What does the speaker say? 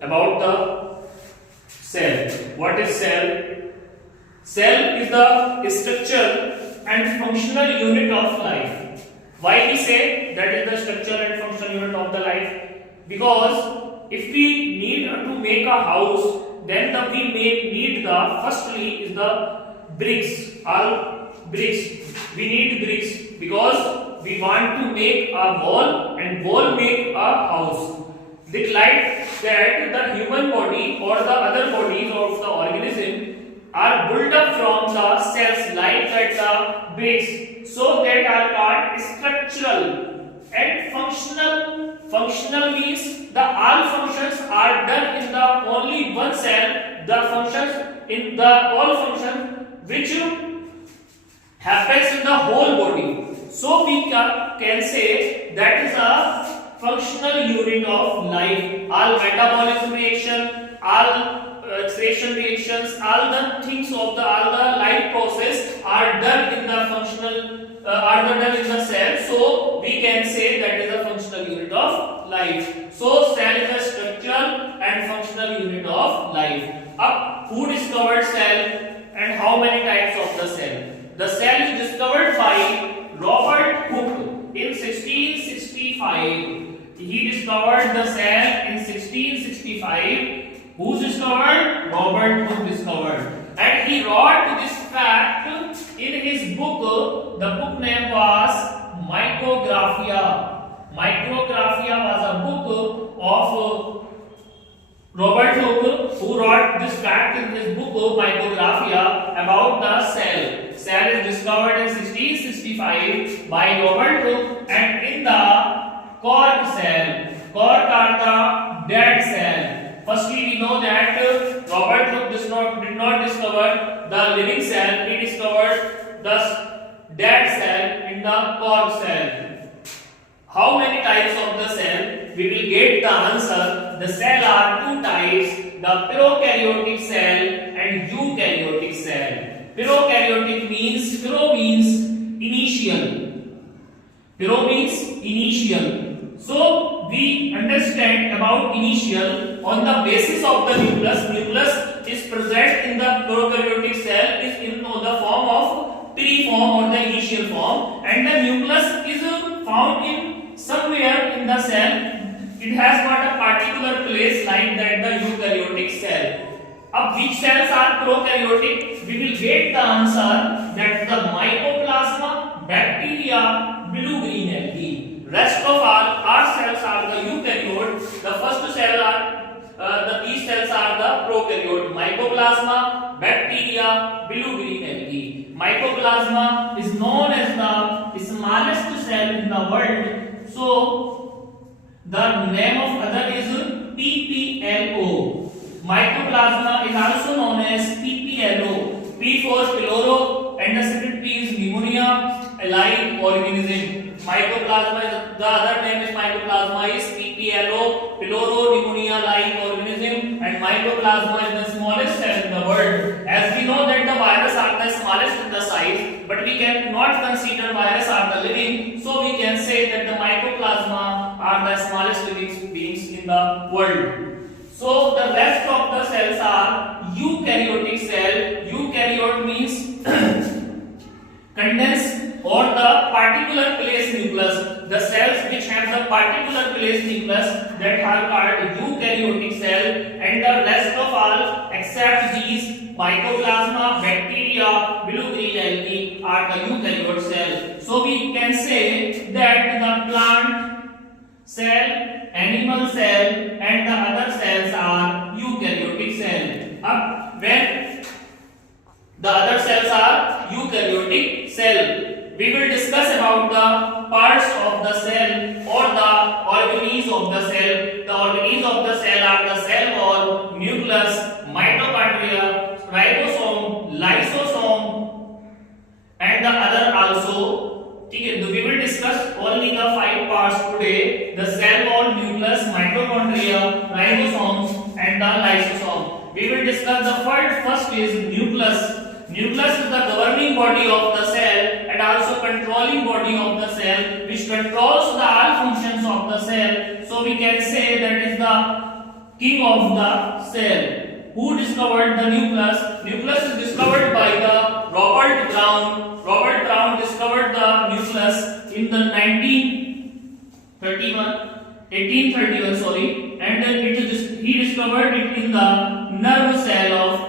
about the cell. What is cell? Cell is the structure and functional unit of life. Why we say that is the structure and functional unit of the life? Because if we need to make a house, then we may need the firstly is the bricks. All bricks. We need bricks because we want to make a wall and wall make a house. It like that the human body or the other bodies of the organism are built up from the cells like that the bricks, so that are called structural and functional. Functional means the all functions are done in the only one cell. The functions in the all functions which happens in the whole body. So we can say that is a functional unit of life. All metabolism reaction, all excretion reactions, all the things of the all the life process are done in the functional are done in the cell. So we can say that is a functional unit of life. So cell is a structural and functional unit of life. Up who discovered cell and how many types of the cell? The cell is discovered by Robert Hooke in 1665. He discovered the cell in 1665. Who discovered? Robert Hooke discovered. And he wrote this fact in his book. The book name was Micrographia. Micrographia was a book of Robert Hooke, who wrote this fact in his book Micrographia about the cell. Cell is discovered in 1665 by Robert Hooke, and in the cork cell. Cork are the dead cell. Firstly, we know that Robert Hooke did not discover the living cell. He discovered the dead cell in the cork cell. How many types of the cell? We will get the answer. The cell are two types: the prokaryotic cell and eukaryotic cell. Prokaryotic means initial. Pro means initial. So we understand about initial on the basis of the nucleus. Nucleus is present in the prokaryotic cell is in the form of tree form or the initial form, and the nucleus is found in somewhere in the cell. It has got a particular place like that the eukaryotic cell. Of which cells are prokaryotic? We will get the answer that the mycoplasma, bacteria, blue-green algae. Rest of all our cells are the eukaryote. The first cell are these cells are the prokaryote. Mycoplasma, bacteria, blue-green algae. Mycoplasma is known as the smallest cell in the world. So the name of other is PPLO. Mycoplasma is also known as PPLO. P for pyloro and the second P is pneumonia, a live organism. Mycoplasma is the other name is mycoplasma is PPLO, pyloro pneumonia live organism, and mycoplasma is the smallest cell in the world. As we know that the virus are the smallest in the size, but we cannot consider virus are the living, so we can say that the mycoplasma are the smallest living beings in the world. So the rest of the cells are eukaryotic cell. Eukaryote means condensed or the particular place nucleus. The cells which have the particular place nucleus that are called eukaryotic cell, and the rest of all except these mycoplasma, bacteria, blue-green algae are the eukaryote cell. So we can say that the plant cell, animal cell, and the other cells are eukaryotic cell. When the other cells are eukaryotic cell, we will discuss about the parts of the cell or the organelles of the cell. The organelles of the cell are the cell wall, nucleus, mitochondria, ribosome, lysosome, and the other also. We will discuss only the 5 parts today: the cell wall, nucleus, mitochondria, ribosomes, and the lysosome. We will discuss the first is nucleus. Nucleus is the governing body of the cell and also controlling body of the cell, which controls the all functions of the cell. So we can say that is the king of the cell. Who discovered the nucleus? Nucleus is discovered by the Robert Brown. Robert Brown discovered the nucleus in the 1831, sorry, and he discovered it in the nerve cell of